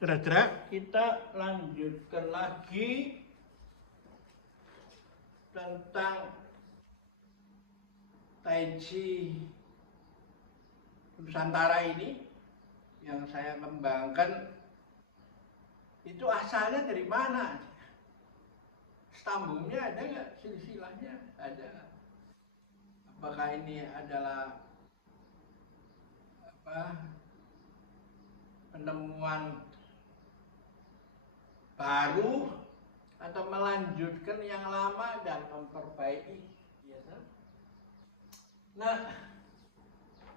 Saudara-saudara, kita lanjutkan lagi tentang Tai Chi Nusantara ini yang saya kembangkan. Itu asalnya dari mana? Stambungnya ada nggak? Silsilahnya ada. Apakah ini adalah penemuan baru atau melanjutkan yang lama dan memperbaiki? Nah,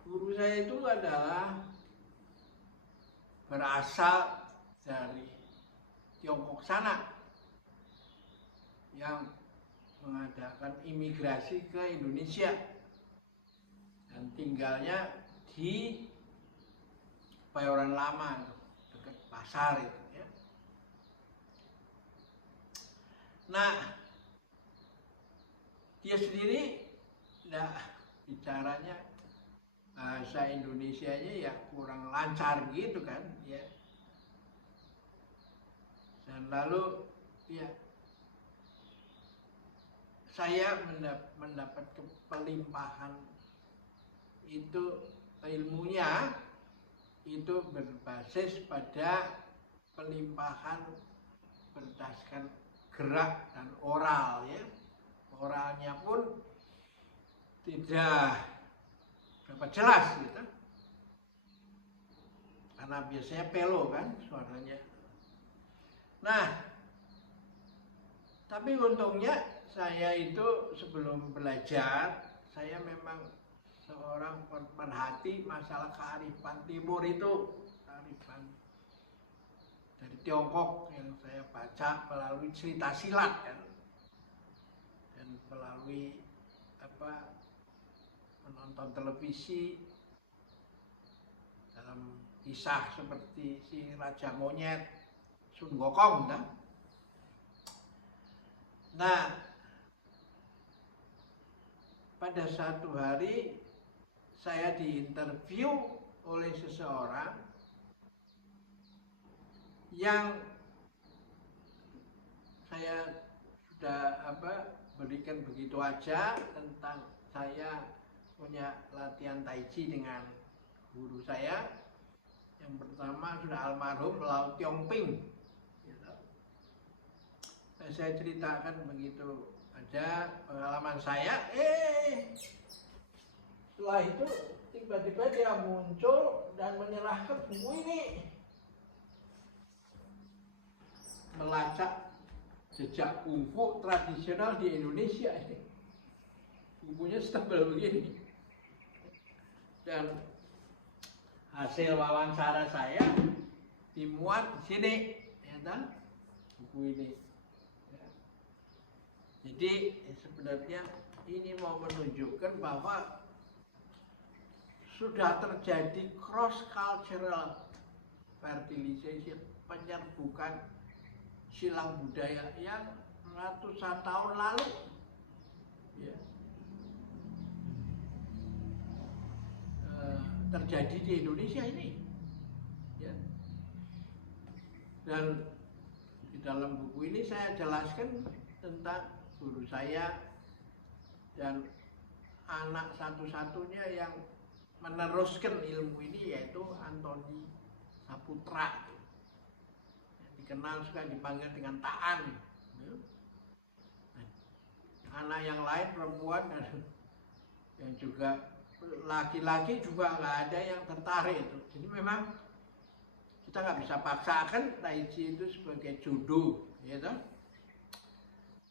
guru saya itu adalah berasal dari Tiongkok sana yang mengadakan imigrasi ke Indonesia dan tinggalnya di Bayoran Lama dekat pasar itu ya. Nah, dia sendiri bicaranya bahasa Indonesianya ya kurang lancar gitu kan ya. Dan lalu ya saya mendapat kepelimpahan itu, ilmunya itu berbasis pada pelimpahan berdasarkan gerak dan oral ya. Oralnya pun tidak dapat jelas gitu, karena biasanya pelo kan suaranya. Nah, tapi untungnya saya itu sebelum belajar, saya memang seorang pemerhati masalah kearifan timur itu, kearifan dari Tiongkok yang saya baca melalui cerita silat kan, dan melalui menonton televisi dalam kisah seperti si Raja Monyet Sun Gokong kan. Nah, pada satu hari saya diinterview oleh seseorang yang saya sudah berikan begitu aja tentang saya punya latihan Tai Chi dengan guru saya yang pertama sudah almarhum Lao Tiongping. Saya ceritakan begitu aja pengalaman saya. Setelah itu tiba-tiba dia muncul dan menyerahkan buku ini, melacak jejak kungfu tradisional di Indonesia. Bukunya setebal begini. Dan hasil wawancara saya dimuat di sini, ya kan? Buku ini. Ya. Jadi sebenarnya ini mau menunjukkan bahwa sudah terjadi cross cultural fertilization, penyerbukan silang budaya yang ratusan tahun lalu. Ya. Terjadi di Indonesia ini ya. Dan di dalam buku ini saya jelaskan tentang guru saya dan anak satu-satunya yang meneruskan ilmu ini, yaitu Antoni Saputra, yang dikenal suka dipanggil dengan Taan. Anak yang lain perempuan dan yang juga laki-laki juga nggak ada yang tertarik itu. Jadi memang kita nggak bisa paksakan Tai Chi itu sebagai judo, gitu.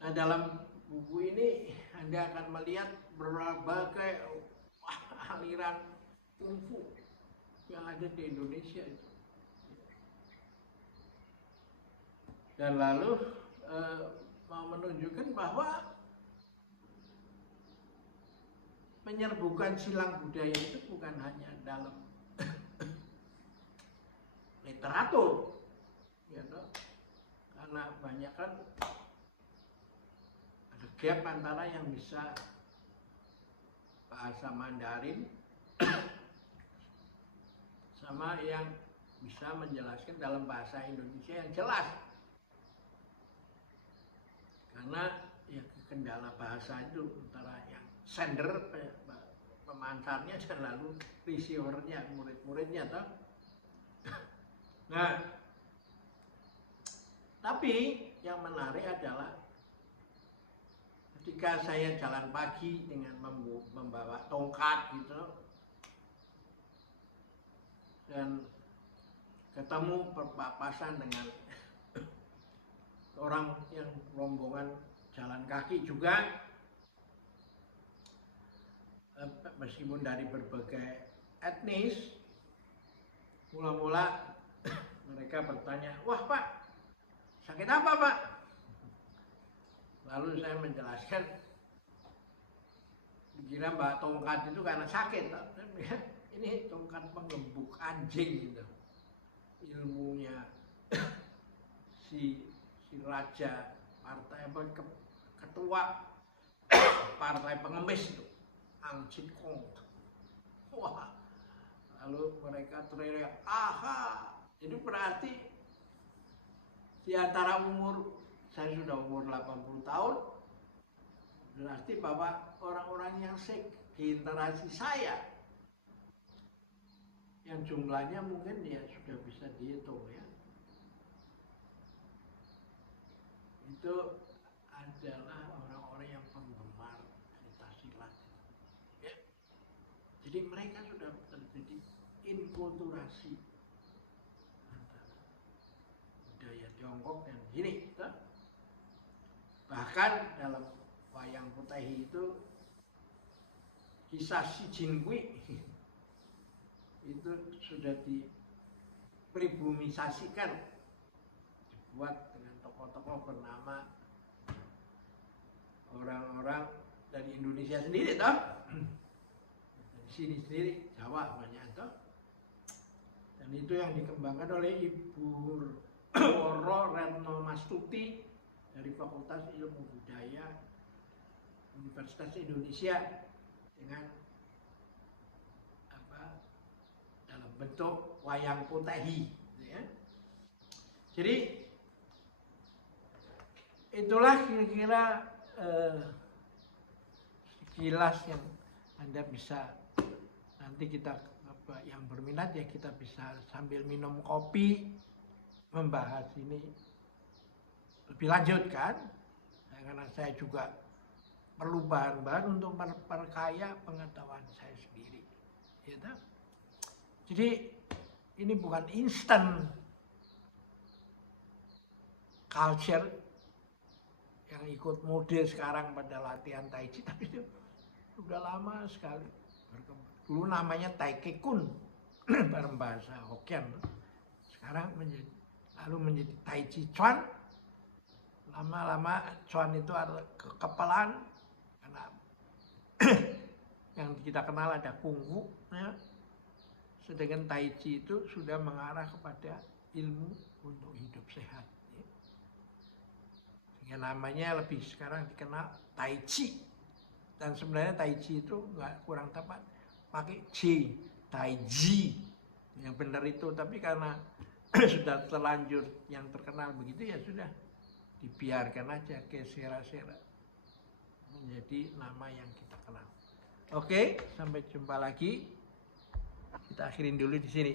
Nah, dalam buku ini Anda akan melihat berbagai aliran kungfu yang ada di Indonesia itu. Dan lalu mau menunjukkan bahwa menyerbukan silang budaya itu bukan hanya dalam literatur, gitu. Karena banyak kan ada gap antara yang bisa bahasa Mandarin sama yang bisa menjelaskan dalam bahasa Indonesia yang jelas. Karena ya kendala bahasa itu antara yang sender, pemancarnya, dan lalu receivernya, murid-muridnya toh. Nah, tapi yang menarik adalah ketika saya jalan pagi dengan membawa tongkat gitu, dan ketemu berpapasan dengan orang yang rombongan jalan kaki juga, meskipun dari berbagai etnis, mula-mula mereka bertanya, "Wah Pak, sakit apa Pak?" Lalu saya menjelaskan, dikira mbak tongkat itu karena sakit. Ini tongkat penggembuk anjing gitu. Ilmunya si raja partai ketua partai pengemis itu, Ang Chin Kong. Wah, lalu mereka teriak, "Aha!" Itu berarti di antara saya sudah umur 80 tahun, berarti bahwa orang-orang yang segenerasi saya, yang jumlahnya mungkin ya sudah bisa dihitung ya, itu adalah orang-orang yang penggemar cerita silat. Ya. Jadi mereka sudah terjadi inkulturasi antara budaya Tiongkok dan ini. Bahkan dalam wayang Potehi itu kisah si Jingwi itu sudah dipribumisasikan, dibuat dengan tokoh-tokoh bernama orang-orang dari Indonesia sendiri toh, dari sini sendiri, Jawa banyak toh, dan itu yang dikembangkan oleh Ibu Woro Retno Mastuti dari Fakultas Ilmu Budaya Universitas Indonesia dengan dalam bentuk wayang Potehi, ya. Jadi itulah kira-kira sekilas yang Anda bisa, nanti kita yang berminat ya kita bisa sambil minum kopi membahas ini lebih lanjut kan, karena saya juga perlu bahan-bahan untuk memperkaya pengetahuan saya sendiri, gitu. Jadi ini bukan instant culture yang ikut mode sekarang pada latihan Tai Chi, tapi itu sudah lama sekali berkembang. Dulu namanya Taekekun dalam bahasa Hokkien, sekarang menjadi Tai Chi Chuan. Lama-lama Chuan itu adalah kekepalan, karena yang kita kenal ada kungfu, ya. Sedangkan Tai Chi itu sudah mengarah kepada ilmu untuk hidup sehat, ya. Sehingga namanya lebih sekarang dikenal Tai Chi. Dan sebenarnya Tai Chi itu kurang tepat, pakai J, Tai Chi yang benar itu, tapi karena sudah terlanjur yang terkenal begitu, ya sudah dibiarkan aja ke sera-sera menjadi nama yang kita kenal. Oke, sampai jumpa lagi. Kita akhirin dulu di sini.